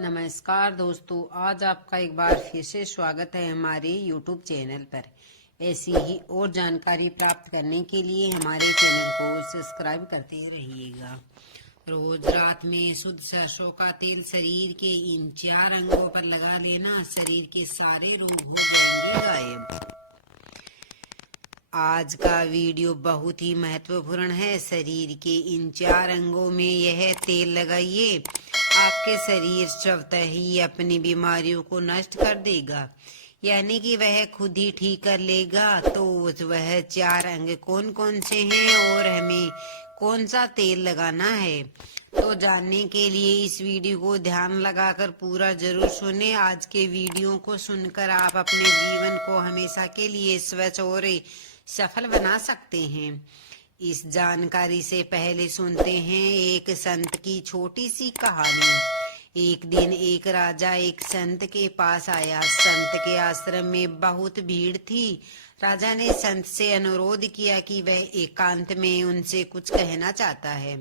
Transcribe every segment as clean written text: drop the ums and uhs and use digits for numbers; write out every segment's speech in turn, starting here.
नमस्कार दोस्तों, आज आपका एक बार फिर से स्वागत है हमारे YouTube चैनल पर। ऐसी ही और जानकारी प्राप्त करने के लिए हमारे चैनल को सब्सक्राइब करते रहिएगा। रोज रात में शुद्ध सरसों का तेल शरीर के इन 4 अंगों पर लगा लेना, शरीर के सारे रोग हो जाएंगे गायब। आज का वीडियो बहुत ही महत्वपूर्ण है। शरीर के इन 4 अंगों में यह तेल लगाइए, आपके शरीर स्वतः ही अपनी बीमारियों को नष्ट कर देगा, यानी कि वह खुद ही ठीक कर लेगा। तो वह 4 अंग कौन कौन से हैं और हमें कौन सा तेल लगाना है, तो जानने के लिए इस वीडियो को ध्यान लगाकर पूरा जरूर सुने। आज के वीडियो को सुनकर आप अपने जीवन को हमेशा के लिए स्वच्छ और सफल बना सकते हैं। इस जानकारी से पहले सुनते हैं एक संत की छोटी सी कहानी। एक दिन एक राजा एक संत के पास आया। संत के आश्रम में बहुत भीड़ थी। राजा ने संत से अनुरोध किया कि वह एकांत में उनसे कुछ कहना चाहता है।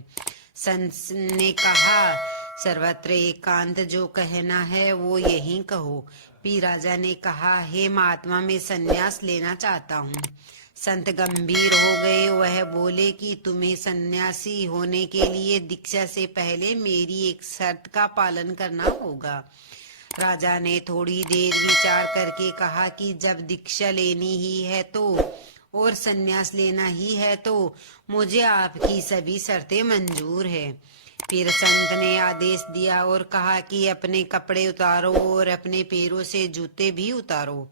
संत ने कहा, सर्वत्र एकांत, जो कहना है वो यहीं कहो। फिर राजा ने कहा, हे महात्मा, मैं संन्यास लेना चाहता हूँ। संत गंभीर हो गए। वह बोले कि तुम्हें सन्यासी होने के लिए दीक्षा से पहले मेरी एक शर्त का पालन करना होगा। राजा ने थोड़ी देर विचार करके कहा कि जब दीक्षा लेनी ही है तो और सन्यास लेना ही है तो मुझे आपकी सभी शर्तें मंजूर है। फिर संत ने आदेश दिया और कहा कि अपने कपड़े उतारो और अपने पैरों से जूते भी उतारो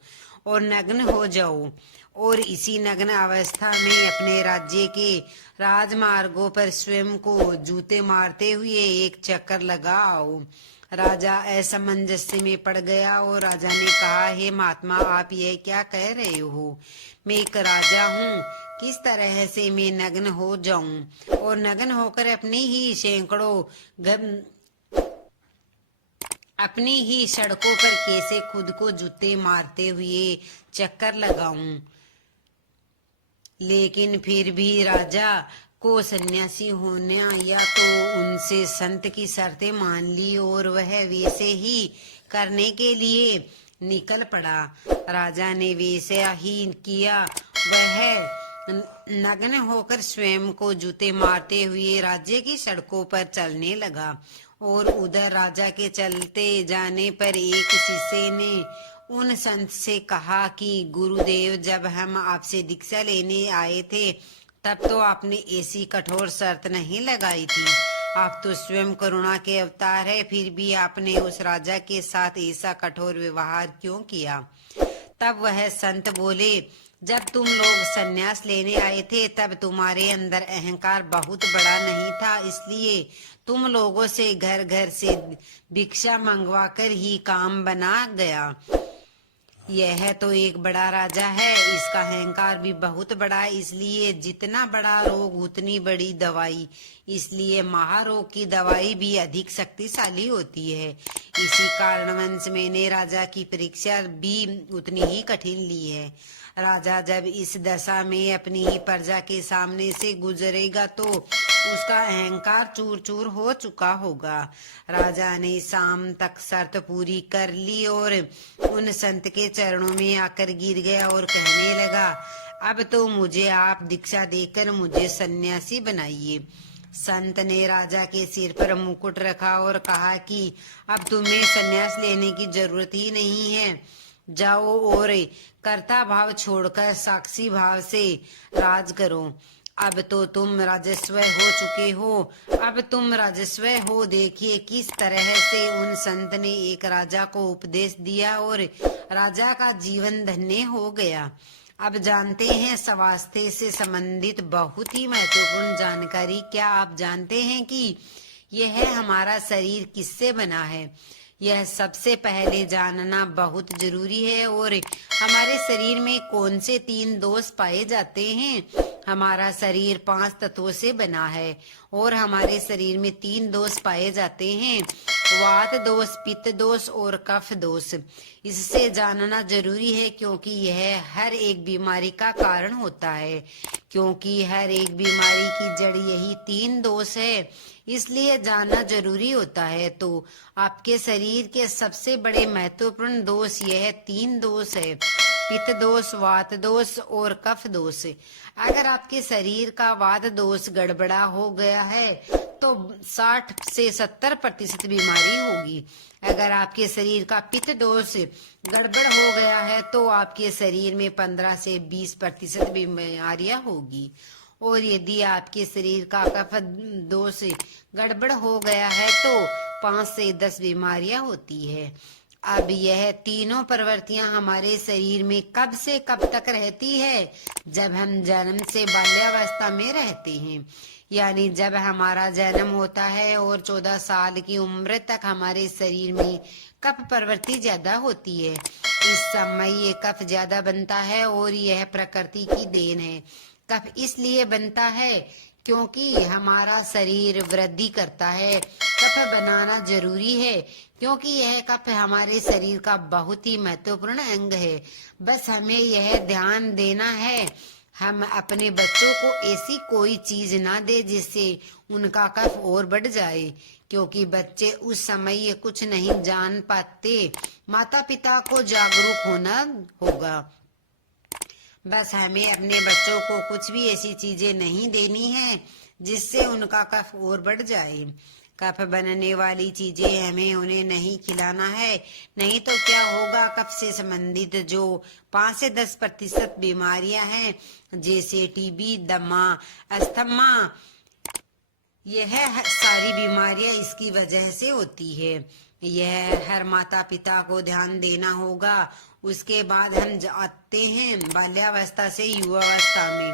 और नग्न हो जाओ, और इसी नग्न अवस्था में अपने राज्य के राजमार्गों पर स्वयं को जूते मारते हुए एक चक्कर लगाओ। राजा असमंजस्य में पड़ गया और राजा ने कहा, हे महात्मा, आप यह क्या कह रहे हो? मैं एक राजा हूँ, किस तरह से मैं नग्न हो जाऊं और नग्न होकर अपनी ही सड़कों पर कैसे खुद को जूते मारते हुए चक्कर लगाऊं? लेकिन फिर भी राजा को सन्यासी होना या तो उनसे संत की शर्तें मान ली और वह वैसे ही करने के लिए निकल पड़ा। राजा ने वैसे ही किया। वह नग्न होकर स्वयं को जूते मारते हुए राज्य की सड़कों पर चलने लगा और उधर राजा के चलते जाने पर एक शिष्य ने उन संत से कहा कि गुरुदेव, जब हम आपसे दीक्षा लेने आए थे तब तो आपने ऐसी कठोर शर्त नहीं लगाई थी। आप तो स्वयं करुणा के अवतार है, फिर भी आपने उस राजा के साथ ऐसा कठोर व्यवहार क्यों किया? तब वह संत बोले, जब तुम लोग सन्यास लेने आए थे तब तुम्हारे अंदर अहंकार बहुत बड़ा नहीं था, इसलिए तुम लोगों से घर घर से भिक्षा मंगवा कर ही काम बना गया। यह तो एक बड़ा राजा है, इसका अहंकार भी बहुत बड़ा है, इसलिए जितना बड़ा रोग उतनी बड़ी दवाई, इसलिए महारोग की दवाई भी अधिक शक्तिशाली होती है। इसी कारणवश मैंने राजा की परीक्षा भी उतनी ही कठिन ली है। राजा जब इस दशा में अपनी ही प्रजा के सामने से गुजरेगा तो उसका अहंकार चूर चूर हो चुका होगा। राजा ने शाम तक शर्त पूरी कर ली और उन संत के चरणों में आकर गिर गया और कहने लगा, अब तो मुझे आप दीक्षा देकर मुझे सन्यासी बनाइए। संत ने राजा के सिर पर मुकुट रखा और कहा कि अब तुम्हें सन्यास लेने की जरूरत ही नहीं है, जाओ और कर्ता भाव छोड़कर साक्षी भाव से राज करो। अब तो तुम राजस्व हो चुके हो, अब तुम राजस्व हो। देखिए किस तरह से उन संत ने एक राजा को उपदेश दिया और राजा का जीवन धन्य हो गया। अब जानते हैं स्वास्थ्य से संबंधित बहुत ही महत्वपूर्ण जानकारी। क्या आप जानते हैं कि यह हमारा शरीर किससे बना है? यह सबसे पहले जानना बहुत जरूरी है। और हमारे शरीर में कौन से 3 दोष पाए जाते हैं? हमारा शरीर 5 तत्वों से बना है और हमारे शरीर में 3 दोष पाए जाते हैं, वात दोष, पित्त दोष और कफ दोष। इससे जानना जरूरी है क्योंकि यह हर एक बीमारी का कारण होता है। क्योंकि हर एक बीमारी की जड़ यही 3 दोष है, इसलिए जानना जरूरी होता है। तो आपके शरीर के सबसे बड़े महत्वपूर्ण दोष यह 3 दोष है, पित्त दोष, वात दोष और कफ दोष। अगर आपके शरीर का वात दोष गड़बड़ा हो गया है तो 60 से 70% बीमारी होगी। अगर आपके शरीर का पित्त दोष गड़बड़ हो गया है तो आपके शरीर में 15 से 20% बीमारियां होगी। और यदि आपके शरीर का कफ दोष गड़बड़ हो गया है तो 5 से 10 बीमारियां होती है। अब यह तीनों प्रवृत्तियां हमारे शरीर में कब से कब तक रहती है? जब हम जन्म से बाल्यावस्था में रहते हैं, यानी जब हमारा जन्म होता है और 14 साल की उम्र तक हमारे शरीर में कफ प्रवृत्ति ज्यादा होती है। इस समय ये कफ ज्यादा बनता है और यह प्रकृति की देन है। कफ इसलिए बनता है क्योंकि हमारा शरीर वृद्धि करता है। कफ बनाना जरूरी है क्योंकि यह कफ हमारे शरीर का बहुत ही महत्वपूर्ण अंग है। बस हमें यह ध्यान देना है हम अपने बच्चों को ऐसी कोई चीज ना दे जिससे उनका कफ और बढ़ जाए, क्योंकि बच्चे उस समय ये कुछ नहीं जान पाते। माता पिता को जागरूक होना होगा। बस हमें अपने बच्चों को कुछ भी ऐसी चीजें नहीं देनी है जिससे उनका कफ और बढ़ जाए। कफ बनने वाली चीजें हमें उन्हें नहीं खिलाना है, नहीं तो क्या होगा? कफ से संबंधित जो 5 से 10% बीमारियां हैं जैसे टीबी, दमा, अस्थमा, यह सारी बीमारियां इसकी वजह से होती है। यह हर माता पिता को ध्यान देना होगा। उसके बाद हम जाते हैं बाल्यावस्था से युवावस्था में।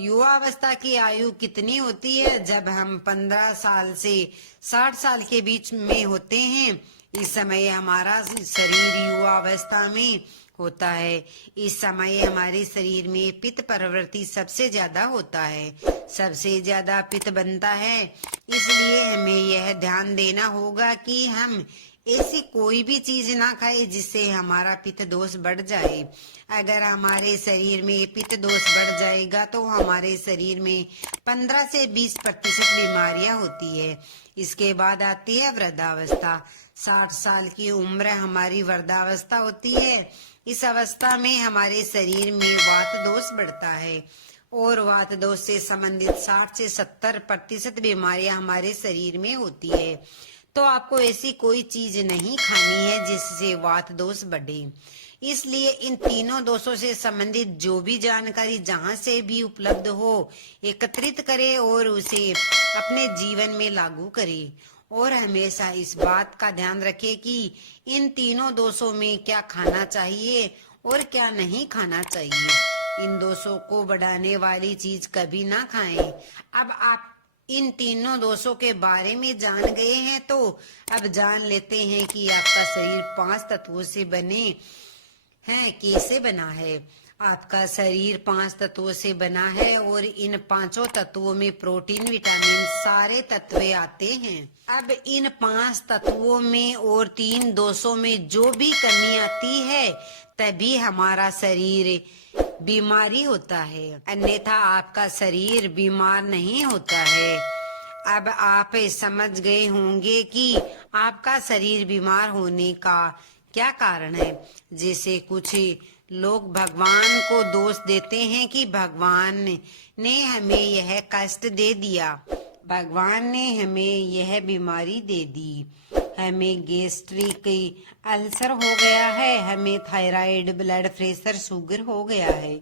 युवावस्था की आयु कितनी होती है? जब हम 15 साल से 60 साल के बीच में होते हैं। इस समय हमारा शरीर युवावस्था में होता है। इस समय हमारे शरीर में पित्त प्रवृत्ति सबसे ज्यादा होता है, सबसे ज्यादा पित्त बनता है। इसलिए हमें यह ध्यान देना होगा कि हम ऐसी कोई भी चीज ना खाए जिससे हमारा पित्त दोष बढ़ जाए। अगर हमारे शरीर में पित्त दोष बढ़ जाएगा तो हमारे शरीर में 15 से 20% बीमारियां होती है। इसके बाद आती है वृद्धावस्था। 60 साल की उम्र हमारी वृद्धावस्था होती है। इस अवस्था में हमारे शरीर में वात दोष बढ़ता है और वात दोष से संबंधित 60 से 70% बीमारियां हमारे शरीर में होती है। तो आपको ऐसी कोई चीज नहीं खानी है जिससे वात दोष बढ़े। इसलिए इन तीनों दोषों से संबंधित जो भी जानकारी जहां से भी उपलब्ध हो एकत्रित करें और उसे अपने जीवन में लागू करें। और हमेशा इस बात का ध्यान रखें कि इन तीनों दोषों में क्या खाना चाहिए और क्या नहीं खाना चाहिए। इन दोषों को बढ़ाने वाली चीज कभी ना खाएं। अब आप इन तीनों दोषों के बारे में जान गए हैं तो अब जान लेते हैं कि आपका शरीर 5 तत्वों से बने हैं, कैसे बना है। आपका शरीर 5 तत्वों से बना है और इन 5 तत्वों में प्रोटीन, विटामिन सारे तत्व आते हैं। अब इन 5 तत्वों में और 3 दोषों में जो भी कमी आती है तभी हमारा शरीर बीमारी होता है, अन्यथा आपका शरीर बीमार नहीं होता है। अब आप समझ गए होंगे कि आपका शरीर बीमार होने का क्या कारण है। जैसे कुछ लोग भगवान को दोष देते हैं कि भगवान ने हमें यह कष्ट दे दिया, भगवान ने हमें यह बीमारी दे दी, हमें गैस्ट्रिक अल्सर हो गया है, हमें थायराइड, ब्लड प्रेशर, शुगर हो गया है।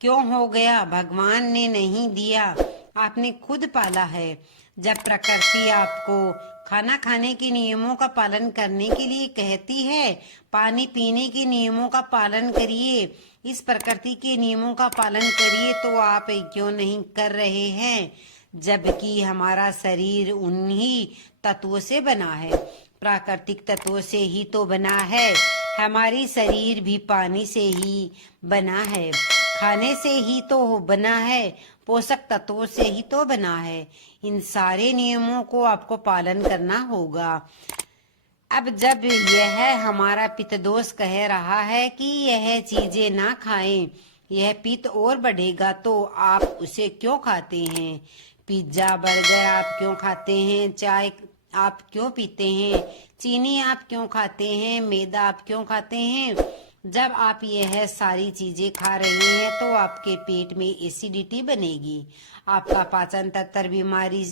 क्यों हो गया? भगवान ने नहीं दिया, आपने खुद पाला है। जब प्रकृति आपको खाना खाने के नियमों का पालन करने के लिए कहती है, पानी पीने के नियमों का पालन करिए, इस प्रकृति के नियमों का पालन करिए, तो आप क्यों नहीं कर रहे हैं? जबकि हमारा शरीर उन्हीं तत्वों से बना है, प्राकृतिक तत्वों से ही तो बना है। हमारी शरीर भी पानी से ही बना है, खाने से ही तो बना है, पोषक तत्वों से ही तो बना है। इन सारे नियमों को आपको पालन करना होगा। अब जब यह हमारा पित्त दोष कह रहा है कि यह चीजें ना खाएं, यह पित्त और बढ़ेगा तो आप उसे क्यों खाते हैं? पिज्जा बर्गर आप क्यों खाते हैं? चाय आप क्यों पीते हैं? चीनी आप क्यों खाते हैं? मैदा आप क्यों खाते हैं? जब आप यह सारी चीजें खा रहे हैं तो आपके पेट में एसिडिटी बनेगी, आपका पाचन तंत्र बीमारी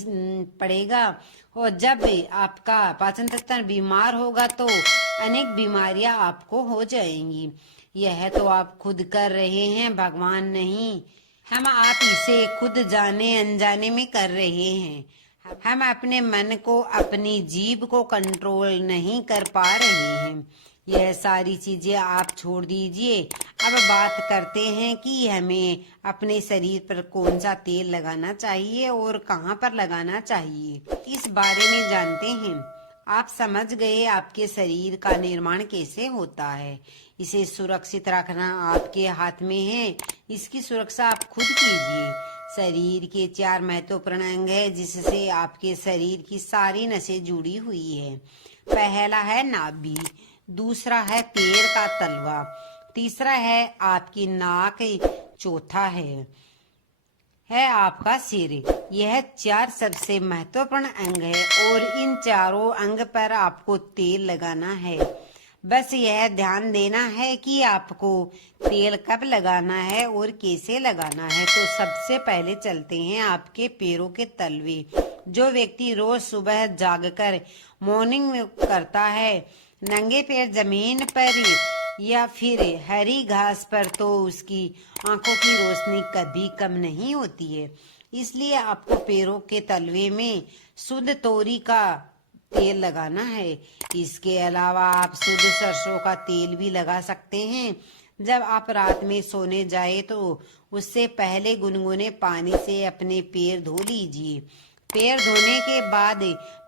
पड़ेगा, और जब आपका पाचन तंत्र बीमार होगा तो अनेक बीमारियां आपको हो जाएंगी। यह तो आप खुद कर रहे हैं, भगवान नहीं। हम आप इसे खुद जाने अनजाने में कर रहे हैं। हम अपने मन को, अपनी जीभ को कंट्रोल नहीं कर पा रहे हैं। यह सारी चीजें आप छोड़ दीजिए। अब बात करते हैं कि हमें अपने शरीर पर कौन सा तेल लगाना चाहिए और कहाँ पर लगाना चाहिए। इस बारे में जानते हैं। आप समझ गए आपके शरीर का निर्माण कैसे होता है। इसे सुरक्षित रखना आपके हाथ में है। इसकी सुरक्षा आप खुद कीजिए। शरीर के 4 महत्वपूर्ण अंग है जिससे आपके शरीर की सारी नसें जुड़ी हुई है। पहला है नाभि, दूसरा है पैर का तलवा, तीसरा है आपकी नाक, चौथा है आपका सिर। यह 4 सबसे महत्वपूर्ण अंग है और इन चारों अंग पर आपको तेल लगाना है। बस यह ध्यान देना है कि आपको तेल कब लगाना है और कैसे लगाना है। तो सबसे पहले चलते हैं आपके पैरों के तलवे। जो व्यक्ति रोज सुबह जागकर मॉर्निंग में करता है, नंगे पैर जमीन पर या फिर हरी घास पर, तो उसकी आंखों की रोशनी कभी कम नहीं होती है। इसलिए आपको पैरों के तलवे में शुद्ध तोरी का तेल लगाना है। इसके अलावा आप शुद्ध सरसों का तेल भी लगा सकते हैं। जब आप रात में सोने जाए तो उससे पहले गुनगुने पानी से अपने पैर धो लीजिए। पैर धोने के बाद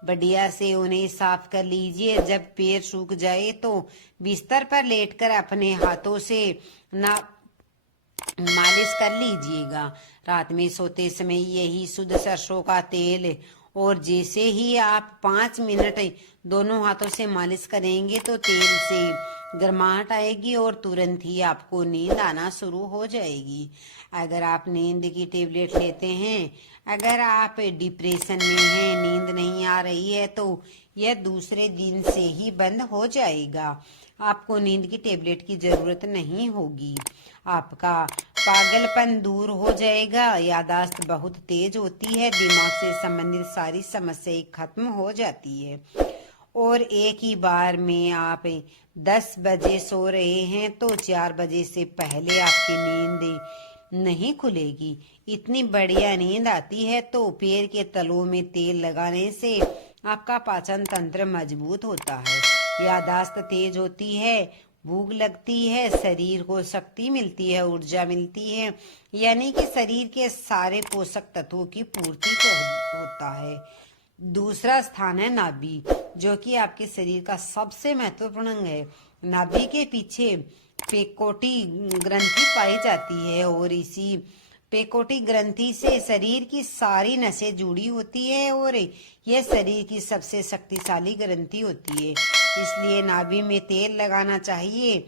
बढ़िया से उन्हें साफ कर लीजिए। जब पैर सूख जाए तो बिस्तर पर लेटकर अपने हाथों से मालिश कर लीजिएगा। रात में सोते समय यही शुद्ध सरसों का तेल, और जैसे ही आप 5 मिनट दोनों हाथों से मालिश करेंगे तो तेल से गर्माहट आएगी और तुरंत ही आपको नींद आना शुरू हो जाएगी। अगर आप नींद की टेबलेट लेते हैं, अगर आप डिप्रेशन में हैं, नींद नहीं आ रही है, तो यह दूसरे दिन से ही बंद हो जाएगा। आपको नींद की टेबलेट की जरूरत नहीं होगी। आपका पागलपन दूर हो जाएगा। यादाश्त बहुत तेज होती है। दिमाग से संबंधित सारी समस्याएं खत्म हो जाती है। और एक ही बार में आप 10 बजे सो रहे हैं तो 4 बजे से पहले आपकी नींद नहीं खुलेगी। इतनी बढ़िया नींद आती है। तो पैर के तलों में तेल लगाने से आपका पाचन तंत्र मजबूत होता है, यादाश्त तेज होती है, भूख लगती है, शरीर को शक्ति मिलती है, ऊर्जा मिलती है, यानी कि शरीर के सारे पोषक तत्वों की पूर्ति होता है। दूसरा स्थान है नाभि, जो कि आपके शरीर का सबसे महत्वपूर्ण अंग है। नाभि के पीछे पेकोटी ग्रंथि पाई जाती है और इसी पेकोटी ग्रंथि से शरीर की सारी नसें जुड़ी होती है और यह शरीर की सबसे शक्तिशाली ग्रंथि होती है। इसलिए नाभि में तेल लगाना चाहिए।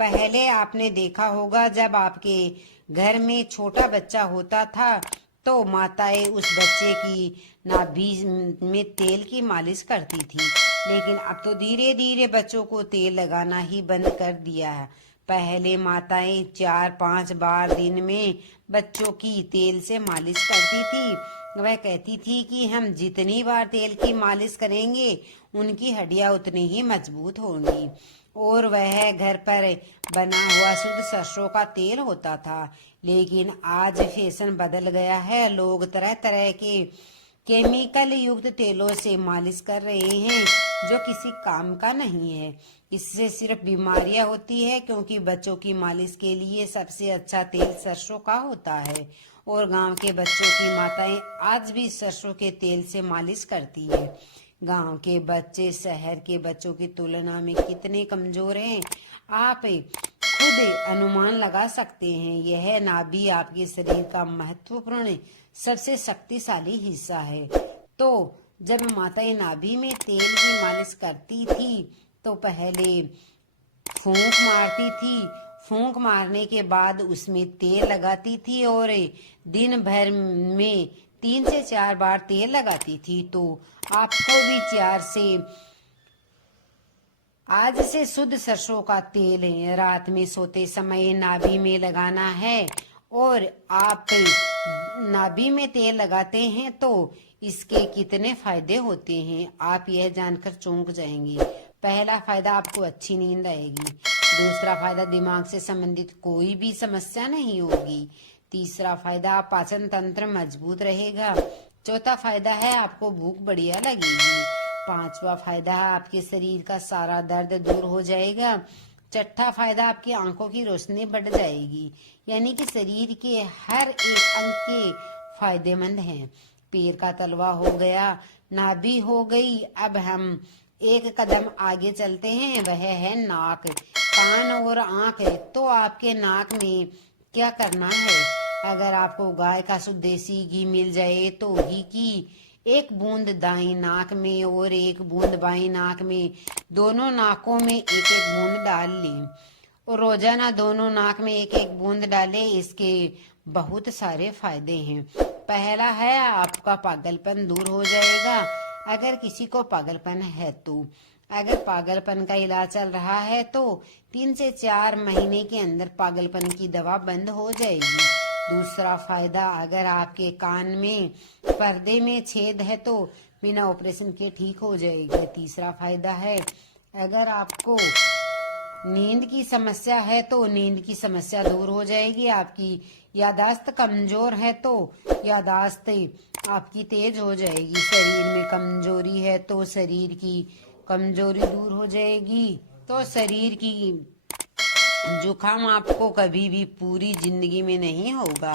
पहले आपने देखा होगा जब आपके घर में छोटा बच्चा होता था तो माताएं उस बच्चे की नाभि में तेल की मालिश करती थी, लेकिन अब तो धीरे धीरे बच्चों को तेल लगाना ही बंद कर दिया है। पहले माताएं 4-5 बार दिन में बच्चों की तेल से मालिश करती थी। वह कहती थी कि हम जितनी बार तेल की मालिश करेंगे उनकी हड्डियां उतनी ही मजबूत होंगी। और वह घर पर बना हुआ शुद्ध सरसों का तेल होता था। लेकिन आज फैशन बदल गया है। लोग तरह तरह के केमिकल युक्त तेलों से मालिश कर रहे हैं जो किसी काम का नहीं है। इससे सिर्फ बीमारियां होती है, क्योंकि बच्चों की मालिश के लिए सबसे अच्छा तेल सरसों का होता है। और गांव के बच्चों की माताएं आज भी सरसों के तेल से मालिश करती है। गांव के बच्चे शहर के बच्चों की तुलना में कितने कमजोर हैं, आप खुद अनुमान लगा सकते हैं। यह नाभि आपके शरीर का महत्वपूर्ण सबसे शक्तिशाली हिस्सा है। तो जब माताएं नाभि में तेल की मालिश करती थी तो पहले फूंक मारती थी फूंक मारने के बाद उसमें तेल लगाती थी और दिन भर में 3 से 4 बार तेल लगाती थी। तो आपको भी आज से शुद्ध सरसों का तेल रात में सोते समय नाभि में लगाना है। और आप नाभि में तेल लगाते हैं तो इसके कितने फायदे होते हैं आप यह जानकर चौंक जाएंगे। पहला फायदा, आपको अच्छी नींद आएगी। दूसरा फायदा, दिमाग से संबंधित कोई भी समस्या नहीं होगी। तीसरा फायदा, पाचन तंत्र मजबूत रहेगा। चौथा फायदा है, आपको भूख बढ़िया लगेगी। पांचवा फायदा, आपके शरीर का सारा दर्द दूर हो जाएगा। छठा फायदा, आपकी आंखों की रोशनी बढ़ जाएगी। यानी कि शरीर के हर एक अंग के फायदेमंद हैं। पैर का तलवा हो गया, नाभि हो गई। अब हम एक कदम आगे चलते हैं, वह है नाक, कान और आंख। तो आपके नाक में क्या करना है? अगर आपको गाय का शुद्ध देसी घी मिल जाए तो घी की 1 बूंद दाई नाक में और 1 बूंद बाई नाक में, दोनों नाकों में 1-1 बूंद डाल लें और रोजाना दोनों नाक में 1-1 बूंद डालें। इसके बहुत सारे फायदे हैं। पहला है, आपका पागलपन दूर हो जाएगा। अगर किसी को पागलपन है तो अगर पागलपन का इलाज चल रहा है तो 3 से 4 महीने के अंदर पागलपन की दवा बंद हो जाएगी। दूसरा फायदा, अगर आपके कान में पर्दे में छेद है तो बिना ऑपरेशन के ठीक हो जाएगी। तीसरा फायदा है, अगर आपको नींद की समस्या है तो नींद की समस्या दूर हो जाएगी। आपकी यादाश्त कमजोर है तो यादाश्त आपकी तेज हो जाएगी। शरीर में कमजोरी है तो शरीर की कमजोरी दूर हो जाएगी। तो शरीर की जुकाम आपको कभी भी पूरी जिंदगी में नहीं होगा।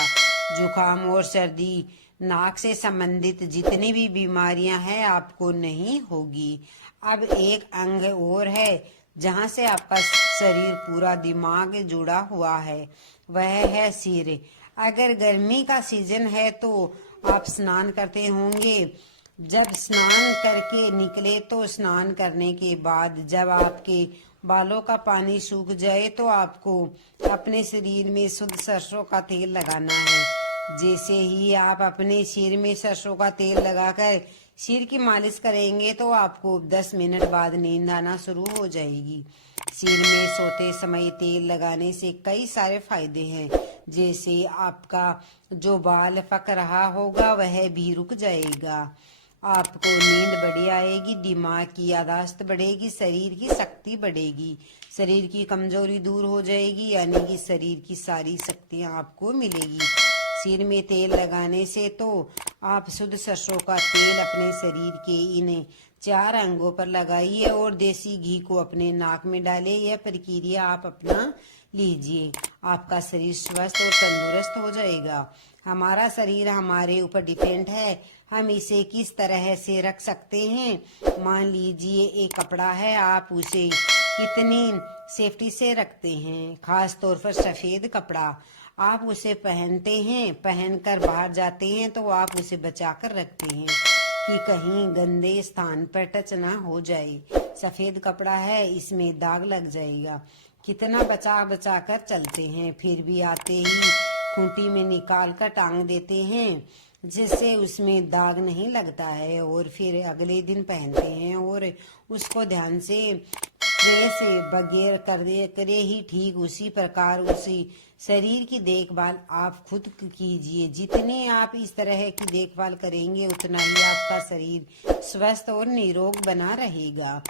जुकाम और सर्दी, नाक से संबंधित जितनी भी बीमारियां हैं आपको नहीं होगी। अब एक अंग और है जहां से आपका शरीर पूरा दिमाग जुड़ा हुआ है, वह है सिर। अगर गर्मी का सीजन है तो आप स्नान करते होंगे। जब स्नान करके निकले तो स्नान करने के बाद जब आपके बालों का पानी सूख जाए तो आपको अपने शरीर में शुद्ध सरसों का तेल लगाना है। जैसे ही आप अपने सिर में सरसों का तेल लगाकर सिर की मालिश करेंगे तो आपको 10 मिनट बाद नींद आना शुरू हो जाएगी। सिर में सोते समय तेल लगाने से कई सारे फायदे हैं। जैसे आपका जो बाल पक रहा होगा वह भी रुक जाएगा। आपको नींद बढ़िया आएगी, दिमाग की यादाश्त बढ़ेगी, शरीर की शक्ति बढ़ेगी, शरीर की कमजोरी दूर हो जाएगी। यानी कि शरीर की सारी शक्तियां आपको मिलेगी। सिर में तेल लगाने से तो आप शुद्ध सरसों का तेल अपने शरीर के इन 4 अंगों पर लगाइए और देसी घी को अपने नाक में डालिए। यह प्रक्रिया आप अपना लीजिए, आपका शरीर स्वस्थ और तंदुरुस्त हो जाएगा। हमारा शरीर हमारे ऊपर डिपेंड है, हम इसे किस तरह से रख सकते हैं। मान लीजिए एक कपड़ा है, आप उसे कितनी सेफ्टी से रखते हैं। खास तौर पर सफेद कपड़ा, आप उसे पहनते हैं, पहनकर बाहर जाते हैं तो आप उसे बचाकर रखते हैं कि कहीं गंदे स्थान पर टच ना हो जाए। सफेद कपड़ा है, इसमें दाग लग जाएगा। कितना बचा बचा कर चलते हैं, फिर भी आते ही खूंटी में निकाल कर टांग देते हैं जिससे उसमें दाग नहीं लगता है और फिर अगले दिन पहनते हैं और उसको ध्यान से प्रेस बगैर करे ही ठीक उसी प्रकार उसी शरीर की देखभाल आप खुद कीजिए। जितनी आप इस तरह की देखभाल करेंगे उतना ही आपका शरीर स्वस्थ और निरोग बना रहेगा।